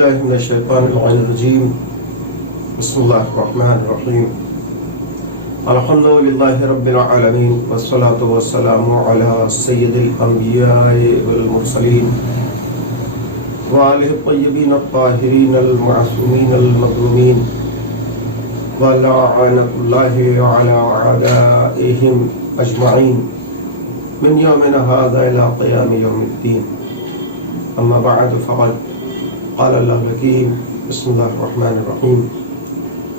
بالله من الشيطان الرجيم بسم الله الرحمن الرحيم الحمد لله رب العالمين والصلاة والسلام على سيد الأنبياء والمرسلين وآله الطيبين الطاهرين المعصومين المظلومين ولعنة الله على أعدائهم أجمعين من يومنا هذا إلى قيام يوم الدين. أما بعد فقد قال الله الحكيم بسم الله الرحمن الرحيم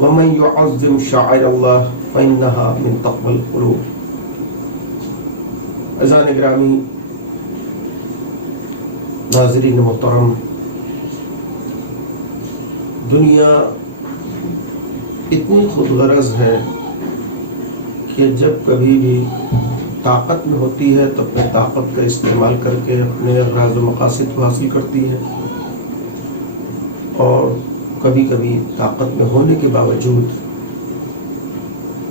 ومن يعظم شعائر الله فإنها من تقوى القلوب. عزیزان گرامی، ناظرین محترم، دنیا اتنی خود غرض ہے کہ جب کبھی بھی طاقت میں ہوتی ہے تو اپنے طاقت کا استعمال کر کے اپنے اغراض و مقاصد کو حاصل کرتی ہے، اور کبھی کبھی طاقت میں ہونے کے باوجود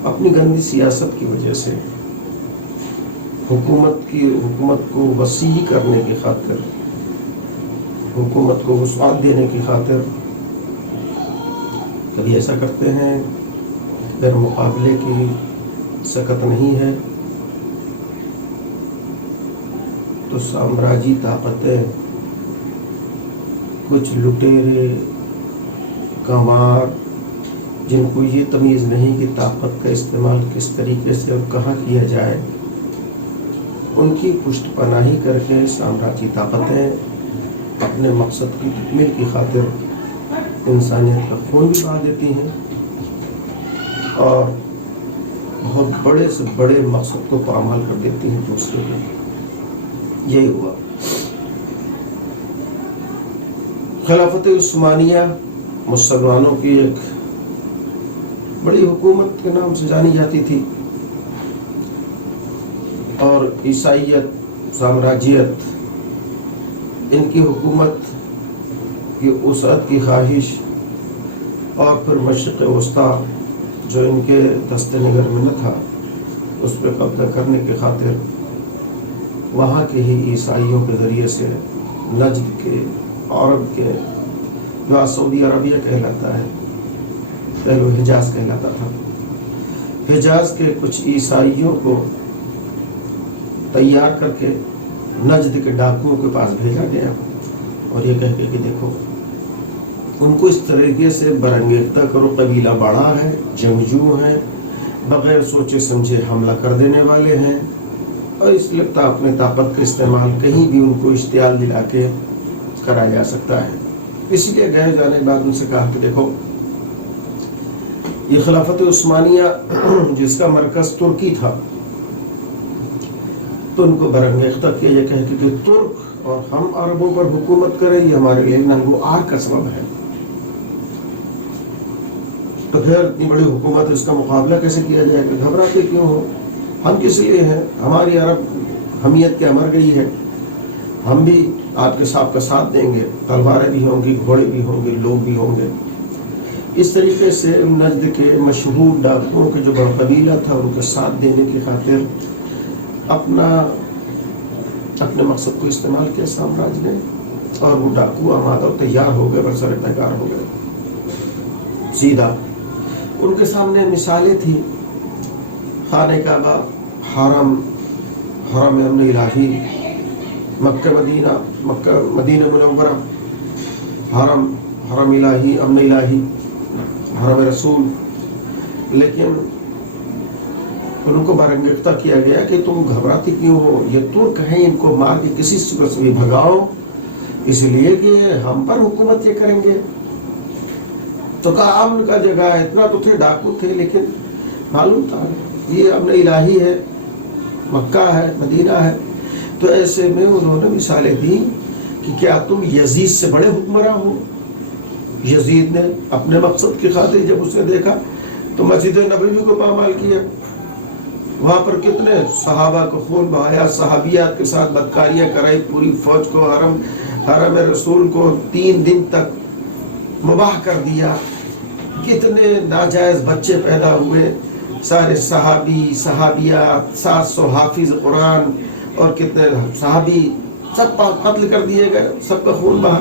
اپنی گندی سیاست کی وجہ سے حکومت کو وسیع کرنے کی خاطر، حکومت کو وسعت دینے کی خاطر کبھی ایسا کرتے ہیں اگر مقابلے کی سکت نہیں ہے تو سامراجی طاقتیں، کچھ لٹیرے کمار جن کو یہ تمیز نہیں کہ طاقت کا استعمال کس طریقے سے اور کہاں کیا جائے، ان کی پشت پناہی کر کے سامراجی طاقتیں اپنے مقصد کی تکمیل کی خاطر انسانیت کا خون بھی بہا دیتی ہیں اور بہت بڑے سے بڑے مقصد کو پامال کر دیتی ہیں دوسرے کو. یہی ہوا. خلافت عثمانیہ مسلمانوں کی ایک بڑی حکومت کے نام سے جانی جاتی تھی، اور عیسائیت، سامراجیت، ان کی حکومت کی وسعت کی خواہش اور پھر مشرق وسطیٰ جو ان کے دست نگر میں نہ تھا اس پہ قبضہ کرنے کی خاطر وہاں کے ہی عیسائیوں کے ذریعے سے نجد کے، عرب کے، جو سعودی عربیہ کہلاتا ہے، پہلے حجاز کہلاتا تھا، حجاز کے کچھ عیسائیوں کو تیار کر کے نجد کے ڈاکوؤں کے پاس بھیجا گیا، اور یہ کہہ کے کہ دیکھو ان کو اس طریقے سے برانگیختہ کرو، قبیلہ بڑا ہے، جنگجو ہیں، بغیر سوچے سمجھے حملہ کر دینے والے ہیں، اور اس لیے اپنے طاقت کا استعمال کہیں بھی ان کو اشتعال دلا کے کرایا جا سکتا ہے. اس لیے گئے جانے کے بعد ان سے کہا کہ دیکھو یہ خلافت عثمانیہ جس کا مرکز ترکی تھا، تو ان کو برانگیختہ کیا، یہ کہہ کہ ترک اور ہم عربوں پر حکومت کرے یہ ہمارے لیے ننگوار کا سبب ہے. تو پھر اتنی بڑی حکومت، اس کا مقابلہ کیسے کیا جائے گا؟ گھبراتے کیوں ہو؟ ہم کس لیے ہیں؟ ہماری عرب حمیت کیا مر گئی ہے؟ ہم بھی آپ کے صاحب کا ساتھ دیں گے، تلواریں بھی ہوں گی، گھوڑے بھی ہوں گے، لوگ بھی ہوں گے. اس طریقے سے نجد کے مشہور ڈاکوؤں کے جو بڑا قبیلہ تھا ان کے ساتھ دینے کی خاطر اپنے مقصد کو استعمال کیا سامراج نے، اور وہ ڈاکو آمادہ اور تیار ہو گئے، برسر پیکار ہو گئے. سیدھا ان کے سامنے مثالیں تھیں، خانہ کعبہ، حرم امن الہی، مکہ مدینہ منورہ، حرم الہی، امن الہی، حرم رسول. لیکن ان کو برانگیختہ کیا گیا کہ تم گھبراتی کیوں ہو؟ یہ ترک ہیں، ان کو مار کے کسی صورت سے بھی بھگاؤ، اس لیے کہ ہم پر حکومت یہ کریں گے. تو کہا امن کا جگہ ہے، اتنا تو تھے، ڈاکو تھے، لیکن معلوم تھا یہ امن الہی ہے، مکہ ہے، مدینہ ہے. تو ایسے میں انہوں نے مثالیں دی کہ کیا تم یزید سے بڑے حکمراں ہو؟ یزید نے اپنے مقصد کی خاطر جب اس نے دیکھا تو مسجد نبوی کو پامال کیا، وہاں پر کتنے صحابہ کو خون بہایا، صحابیات کے ساتھ بدکاریاں کرائی، پوری فوج کو، حرم رسول کو 3 دن تک مباح کر دیا. کتنے ناجائز بچے پیدا ہوئے، سارے صحابی، صحابیات، 700 حافظ قرآن اور کتنے صحابی سب قتل کر دیے گئے، سب کا خون بہا.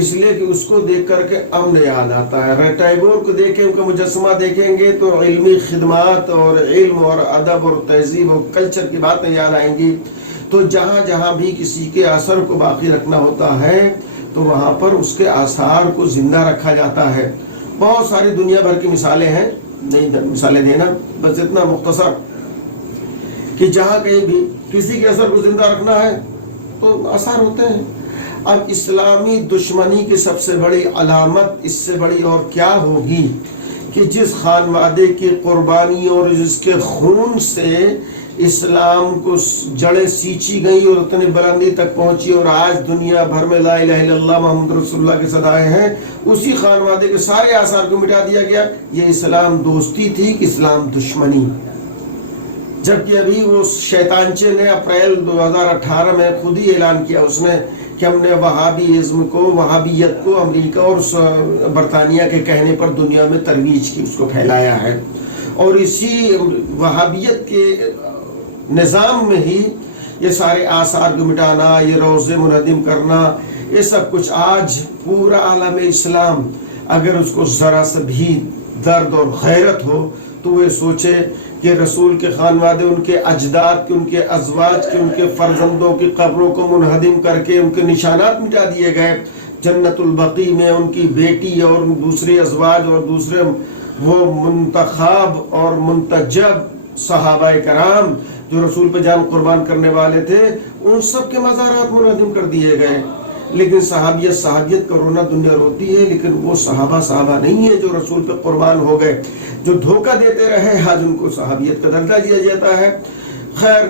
اس لیے کہ اس کو دیکھ کر کے امن یاد آتا ہے. ٹیگور کو دیکھیں، ان کا مجسمہ دیکھیں گے تو علمی خدمات اور علم اور ادب اور تہذیب اور کلچر کی باتیں یاد آئیں گی. تو جہاں جہاں بھی کسی کے اثر کو باقی رکھنا ہوتا ہے تو وہاں پر اس کے آثار کو زندہ رکھا جاتا ہے. بہت ساری دنیا بھر کی مثالیں ہیں، نہیں مثالیں دینا، بس اتنا مختصر کہ جہاں کہیں بھی کسی کے اثر کو زندہ رکھنا ہے تو آثار ہوتے ہیں. اب اسلامی دشمنی کی سب سے بڑی علامت اس سے بڑی اور کیا ہوگی کہ جس خانوادے کی قربانی اور جس کے خون سے اسلام کو جڑیں سینچی گئی اور اتنی بلندی تک پہنچی اور آج دنیا بھر میں لا الہ الا اللہ محمد رسول اللہ کے صدائے ہیں، اسی خانوادے کے سارے آثار کو مٹا دیا گیا. یہ اسلام دوستی تھی کہ اسلام دشمنی؟ جبکہ ابھی وہ شیطانچے نے اپریل 2018 میں خود ہی اعلان کیا اس نے کہ ہم نے وہابیزم کو، وہابیت کو امریکہ اور برطانیہ کے کہنے پر دنیا میں ترویج کی، اس کو پھیلایا ہے. اور اسی وہابیت کے نظام میں ہی یہ سارے آثار کو مٹانا، یہ روزے منہدم کرنا، یہ سب کچھ. آج پورا عالم اسلام اگر اس کو ذرا سا بھی درد اور غیرت ہو تو وہ سوچے کہ رسول کے خانوادے، ان کے اجداد کے، ان کے ازواج کے، ان کے فرزندوں کی قبروں کو منہدم کر کے ان کے نشانات مٹا دیے گئے. جنت البقیع میں ان کی بیٹی اور دوسرے ازواج اور دوسرے وہ منتخب اور منتجب صحابہ کرام جو رسول پہ جان قربان کرنے والے تھے، ان سب کے مزارات منہدم کر دیے گئے. لیکن صحابیت کا رونا دنیا روتی ہے، لیکن وہ صحابہ نہیں ہے جو رسول پہ قربان ہو گئے، جو دھوکہ دیتے رہے، آج ان کو صحابیت کا درجہ دیا جاتا ہے. خیر،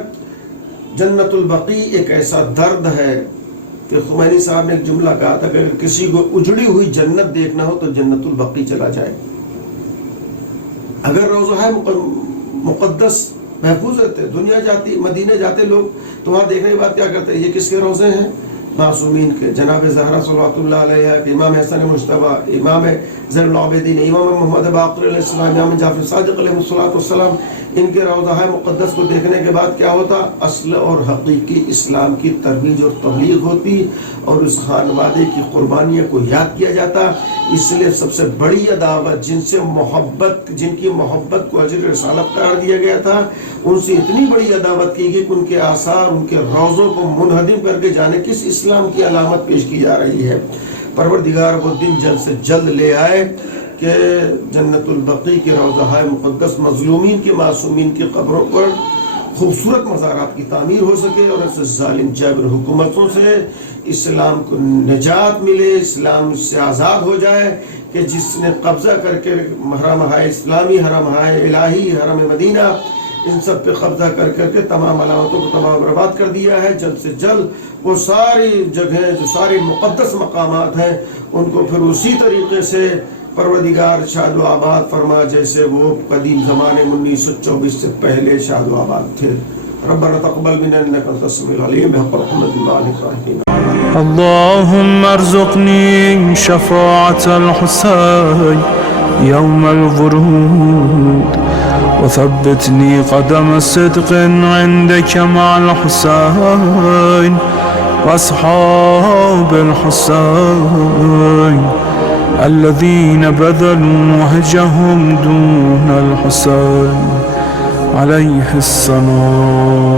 جنت البقیع ایک ایسا درد ہے کہ خمینی صاحب نے ایک جملہ کہا تھا کہ اگر کسی کو اجڑی ہوئی جنت دیکھنا ہو تو جنت البقیع چلا جائے. اگر روضہ مقدس محفوظ رہتے، دنیا جاتی، مدینے جاتے لوگ تو وہاں دیکھنے کی بات کیا کرتے ہیں، یہ کس کے روزے ہیں؟ معصومین کے، جناب زہرا صلوات اللہ علیہ کے، امام حسن مجتبیٰ، امام زین العابدین، امام محمد باقر علیہ السلام، امام جعفر صادق علیہ السلام. ان کے روضہ مقدس کو دیکھنے کے بعد کیا ہوتا؟ اصل اور حقیقی اسلام کی ترویج اور تبلیغ ہوتی اور اس خانوادے کی قربانیوں کو یاد کیا جاتا. اس لیے سب سے بڑی عداوت جن کی محبت کو اجر رسالت قرار دیا گیا تھا، ان سے اتنی بڑی عداوت کی گئی کہ ان کے آثار، ان کے روضوں کو منہدم کر کے جانے کس اسلام کی علامت پیش کی جا رہی ہے. پروردگار وہ دن جلد سے جلد لے آئے کہ جنت البقیع کے روضہ مقدس مظلومین کے، معصومین کی قبروں پر خوبصورت مزارات کی تعمیر ہو سکے اور ایسے ظالم جابر حکومتوں سے اسلام کو نجات ملے، اسلام سے آزاد ہو جائے کہ جس نے قبضہ کر کے حرم اسلامی، حرم الہی، حرم مدینہ، ان سب پہ قبضہ کر کے تمام علامتوں کو تمام برباد کر دیا ہے. جلد سے جلد وہ ساری جگہیں جو ساری مقدس مقامات ہیں ان کو پھر اسی طریقے سے پروردگار شاد و آباد فرما جیسے وہ قدیم زمانے 1924 سے پہلے شاد و آباد تھے. ربنا تقبل منا انك انت السميع العليم بحق محمد وعلى اله. اللهم ارزقني شفاعة الحسين يوم الورود وثبتني قدم صدق عندك مع الحسين وأصحاب الحسين الذين بذلوا وهجهم دون الحسين عليه السلام.